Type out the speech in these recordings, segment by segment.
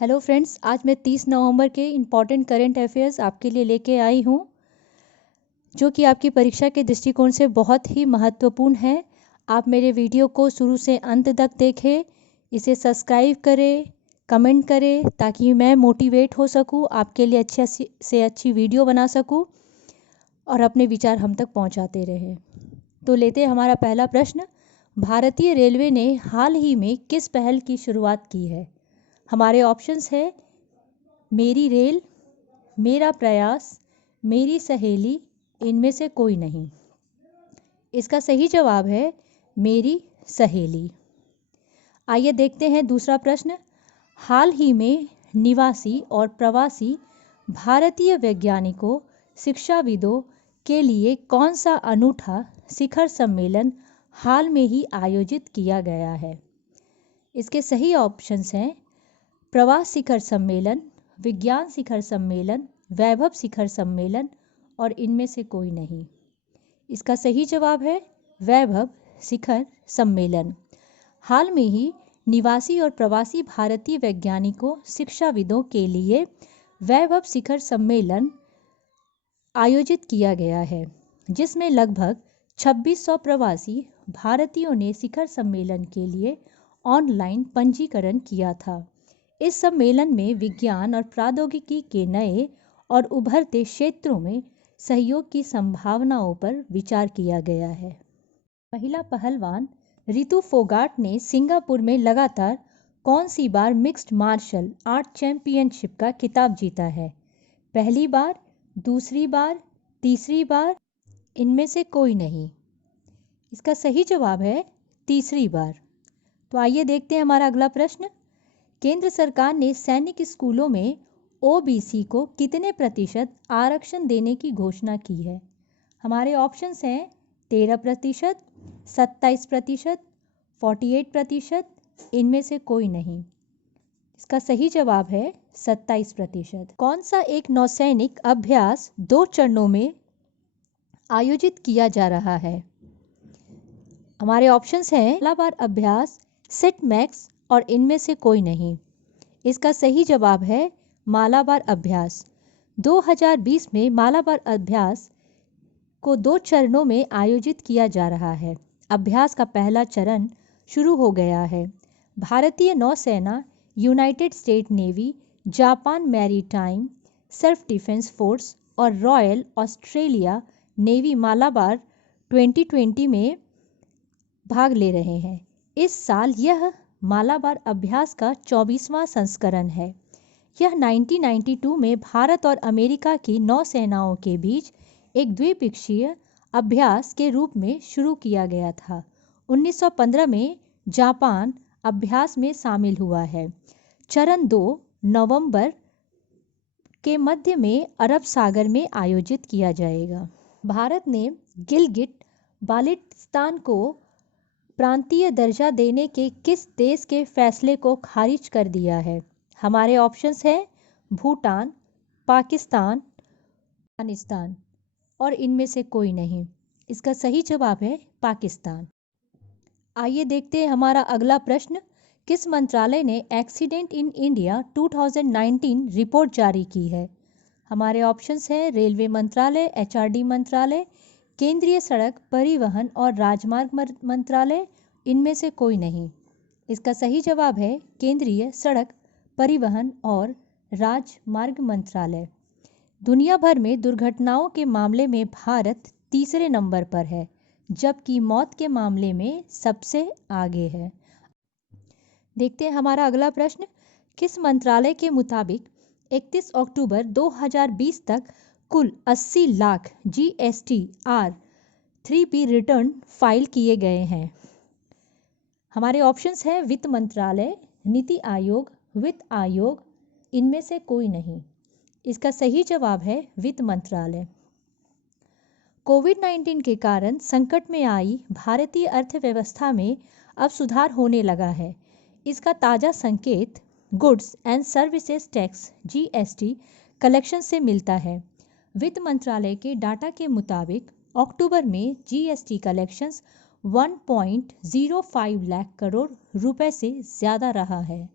Hello friends, आज मैं 30 नवंबर के इम्पॉर्टेंट करंट अफेयर्स आपके लिए लेके आई हूँ, जो कि आपकी परीक्षा के दृष्टिकोण से बहुत ही महत्वपूर्ण है। आप मेरे वीडियो को शुरू से अंत तक देखें, इसे सब्सक्राइब करें, कमेंट करें, ताकि मैं मोटिवेट हो सकूँ, आपके लिए अच्छी से अच्छी वीडियो बना सकूँ और अपने विचार हम तक पहुँचाते रहें। तो लेते हैं हमारा पहला प्रश्न। भारतीय रेलवे ने हाल ही में किस पहल की शुरुआत की है? हमारे ऑप्शंस है मेरी रेल, मेरा प्रयास, मेरी सहेली, इनमें से कोई नहीं। इसका सही जवाब है मेरी सहेली। आइए देखते हैं दूसरा प्रश्न। हाल ही में निवासी और प्रवासी भारतीय वैज्ञानिकों, शिक्षाविदों के लिए कौन सा अनूठा शिखर सम्मेलन हाल में ही आयोजित किया गया है? इसके सही ऑप्शंस हैं प्रवास शिखर सम्मेलन, विज्ञान शिखर सम्मेलन, वैभव शिखर सम्मेलन और इनमें से कोई नहीं। इसका सही जवाब है वैभव शिखर सम्मेलन। हाल में ही निवासी और प्रवासी भारतीय वैज्ञानिकों, शिक्षाविदों के लिए वैभव शिखर सम्मेलन आयोजित किया गया है, जिसमें लगभग 2600 प्रवासी भारतीयों ने शिखर सम्मेलन के लिए ऑनलाइन पंजीकरण किया था। इस सम्मेलन में विज्ञान और प्रौद्योगिकी के नए और उभरते क्षेत्रों में सहयोग की संभावनाओं पर विचार किया गया है। महिला पहलवान रितु फोगाट ने सिंगापुर में लगातार कौन सी बार मिक्स्ड मार्शल आर्ट चैंपियनशिप का खिताब जीता है? पहली बार, दूसरी बार, तीसरी बार, इनमें से कोई नहीं। इसका सही जवाब है तीसरी बार। तो आइए देखते हैं हमारा अगला प्रश्न। केंद्र सरकार ने सैनिक स्कूलों में ओबीसी को कितने प्रतिशत आरक्षण देने की घोषणा की है? हमारे ऑप्शंस हैं 13%, 27%, 48%, इनमें से कोई नहीं। इसका सही जवाब है 27%। कौन सा एक नौसैनिक अभ्यास 2 चरणों में आयोजित किया जा रहा है? हमारे ऑप्शंस हैं पहला बार अभ्यास, सिट मैक्स और इनमें से कोई नहीं। इसका सही जवाब है मालाबार अभ्यास। 2020 में मालाबार अभ्यास को 2 चरणों में आयोजित किया जा रहा है। अभ्यास का पहला चरण शुरू हो गया है। भारतीय नौसेना, United state navy, Japan maritime self defence force और रॉयल ऑस्ट्रेलिया नेवी मालाबार 2020 में भाग ले रहे हैं। इस साल यह मालाबार अभ्यास का 24वां संस्करण है। यह 1992 में भारत और अमेरिका की नौसेनाओं के बीच एक द्विपक्षीय अभ्यास के रूप में शुरू किया गया था। 1915 में जापान अभ्यास में शामिल हुआ है। चरण 2 नवंबर के मध्य में अरब सागर में आयोजित किया जाएगा। भारत ने गिलगिट बाल्टिस्तान को प्रांतीय दर्जा देने के किस देश के फैसले को खारिज कर दिया है? हमारे ऑप्शंस हैं भूटान, पाकिस्तान, अफगानिस्तान और इनमें से कोई नहीं। इसका सही जवाब है पाकिस्तान। आइए देखते हैं हमारा अगला प्रश्न। किस मंत्रालय ने एक्सीडेंट इन इंडिया 2019 रिपोर्ट जारी की है? हमारे ऑप्शंस हैं रेलवे मंत्रालय, एचआरडी मंत्रालय, केंद्रीय सड़क परिवहन और राजमार्ग मंत्रालय, इनमें से कोई नहीं। इसका सही जवाब है केंद्रीय सड़क परिवहन और राजमार्ग मंत्रालय। दुनिया भर में दुर्घटनाओं के मामले में भारत तीसरे नंबर पर है, जबकि मौत के मामले में सबसे आगे है। देखते हैं हमारा अगला प्रश्न। किस मंत्रालय के मुताबिक 31 अक्टूबर 2020 तक कुल 80 lakh GST-R 3P return file किए गए हैं? हमारे ऑप्शंस हैं वित्त मंत्रालय, नीति आयोग, वित्त आयोग, इनमें से कोई नहीं। इसका सही जवाब है वित्त मंत्रालय। कोविड-19 के कारण संकट में आई भारतीय अर्थव्यवस्था में अब सुधार होने लगा है। इसका ताज़ा संकेत goods and services tax GST collection से मिलता है। वित्त मंत्रालय के डाटा के मुताबिक अक्टूबर में GST कलेक्शंस 1.05 लाख करोड़ रुपए से ज़्यादा रहा है।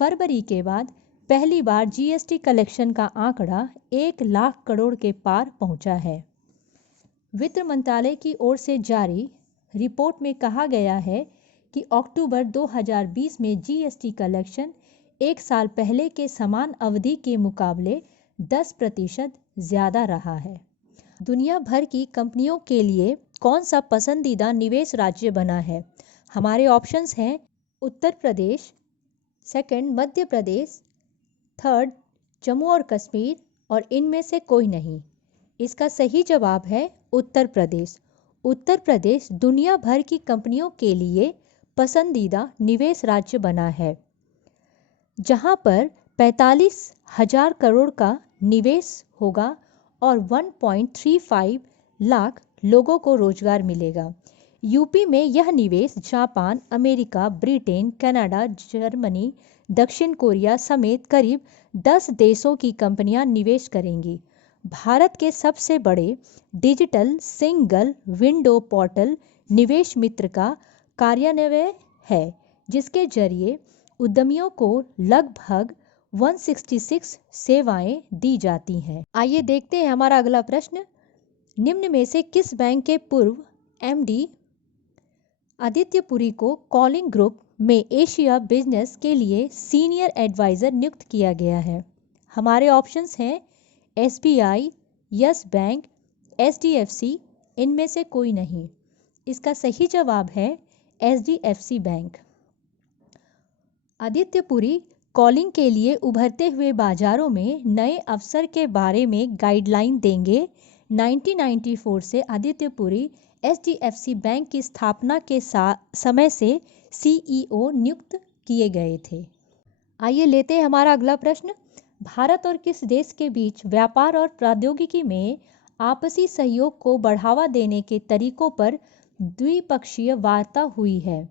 फरवरी के बाद पहली बार जीएसटी कलेक्शन का आंकड़ा 1 लाख करोड़ के पार पहुंचा है। वित्त मंत्रालय की ओर से जारी रिपोर्ट में कहा गया है कि अक्टूबर 2020 में जीएसटी कलेक्शन एक साल पहले के समान अवधि के मुकाबले 10% ज़्यादा रहा है। दुनिया भर की कंपनियों के लिए कौन सा पसंदीदा निवेश राज्य बना है? हमारे ऑप्शंस हैं उत्तर प्रदेश, सेकंड मध्य प्रदेश, थर्ड जम्मू और कश्मीर और इनमें से कोई नहीं। इसका सही जवाब है उत्तर प्रदेश। उत्तर प्रदेश दुनिया भर की कंपनियों के लिए पसंदीदा निवेश राज्य बना है, जहां पर 45,000 करोड़ का निवेश होगा और 1.35 लाख लोगों को रोजगार मिलेगा। यूपी में यह निवेश Japan, America, Britain, Canada, Germany, दक्षिण कोरिया समेत करीब 10 देशों की कंपनियां निवेश करेंगी। भारत के सबसे बड़े डिजिटल सिंगल विंडो पोर्टल निवेश मित्र का कार्यान्वयन है, जिसके जरिए उद्यमियों को लगभग 166 सेवाएं दी जाती हैं। आइए देखते हैं हमारा अगला प्रश्न। निम्न में से किस बैंक के पूर्व एमडी आदित्य पुरी को कॉलिंग ग्रुप में एशिया बिजनेस के लिए सीनियर एडवाइज़र नियुक्त किया गया है? हमारे ऑप्शंस हैं एसबीआई, यस बैंक, एचडीएफसी, इनमें से कोई नहीं। इसका सही जवाब है HDFC bank. Aditya Puri calling के लिए उभरते हुए बाजारों में नए अवसर के बारे में गाइडलाइन देंगे। 1994 से आदित्य पुरी एचडीएफसी बैंक की स्थापना के समय से सीईओ नियुक्त किए गए थे। आइए लेते हैं हमारा अगला प्रश्न। भारत और किस देश के बीच व्यापार और प्रौद्योगिकी में आपसी सहयोग को बढ़ावा देने के तरीकों पर द्विपक्षीय वार्ता हुई है?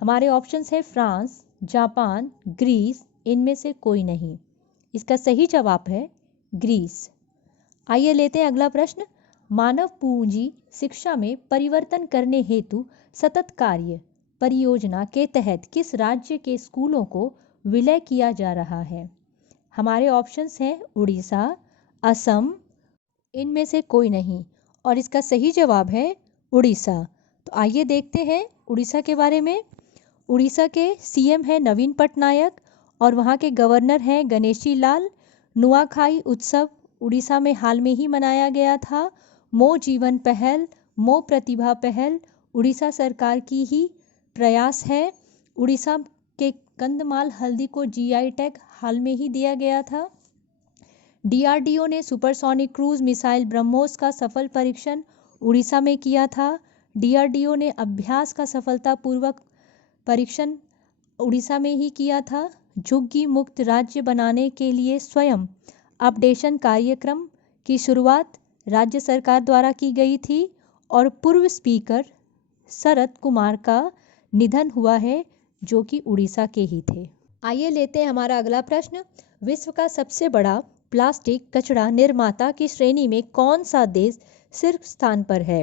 हमारे ऑप्शंस हैं फ्रांस, जापान, ग्रीस, इनमें से कोई नहीं। इसका सही जवाब है ग्रीस। आइए लेते हैं अगला प्रश्न। मानव पूंजी शिक्षा में परिवर्तन करने हेतु सतत कार्य परियोजना के तहत किस राज्य के स्कूलों को विलय किया जा रहा है? हमारे ऑप्शंस हैं उड़ीसा, असम, इनमें से कोई नहीं और इसका सही जवाब है उड़ीसा। तो आइए देखते हैं उड़ीसा के बारे में। उड़ीसा के सीएम हैं नवीन पटनायक और वहाँ के गवर्नर हैं गणेशी लाल। नुआखाई उत्सव उड़ीसा में हाल में ही मनाया गया था। मो जीवन पहल, मो प्रतिभा पहल उड़ीसा सरकार की ही प्रयास है। उड़ीसा के कंदमाल हल्दी को जीआई टैग हाल में ही दिया गया था। डीआरडीओ ने सुपरसोनिक क्रूज मिसाइल ब्रह्मोस का सफल परीक्षण उड़ीसा में किया था। डीआरडीओ ने अभ्यास का सफलतापूर्वक परीक्षण उड़ीसा में ही किया था। झुग्गी मुक्त राज्य बनाने के लिए स्वयं अपडेशन कार्यक्रम की शुरुआत राज्य सरकार द्वारा की गई थी और पूर्व स्पीकर शरद कुमार का निधन हुआ है, जो कि उड़ीसा के ही थे। आइए लेते हैं हमारा अगला प्रश्न। विश्व का सबसे बड़ा प्लास्टिक कचरा निर्माता की श्रेणी में कौन सा देश शीर्ष स्थान पर है?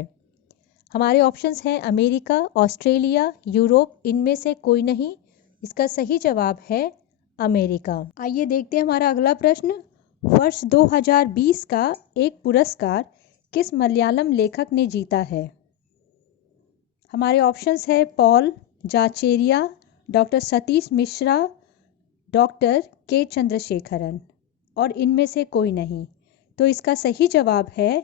हमारे ऑप्शंस हैं अमेरिका, ऑस्ट्रेलिया, यूरोप, इनमें से कोई नहीं। इसका सही जवाब है अमेरिका। आइए देखते हैं हमारा अगला प्रश्न। वर्ष 2020 का एक पुरस्कार किस मलयालम लेखक ने जीता है? हमारे ऑप्शंस है Paul Zacharia, doctor Satish Mishra, doctor K Chandrasekharan और इनमें से कोई नहीं। तो इसका सही जवाब है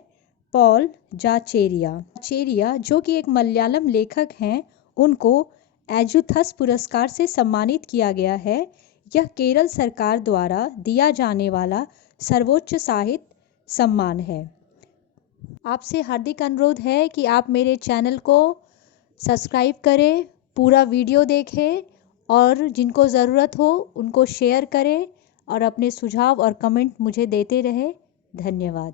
पॉल जाचेरिया, जो कि एक मलयालम लेखक हैं। उनको एजुथस पुरस्कार से सम्मानित किया गया है। यह केरल सरकार द्वारा दिया जाने वाला सर्वोच्च साहित्य सम्मान है। आपसे हार्दिक अनुरोध है कि आप मेरे चैनल को सब्सक्राइब करें, पूरा वीडियो देखें और जिनको ज़रूरत हो उनको शेयर करें और अपने सुझाव और कमेंट मुझे देते रहें। धन्यवाद।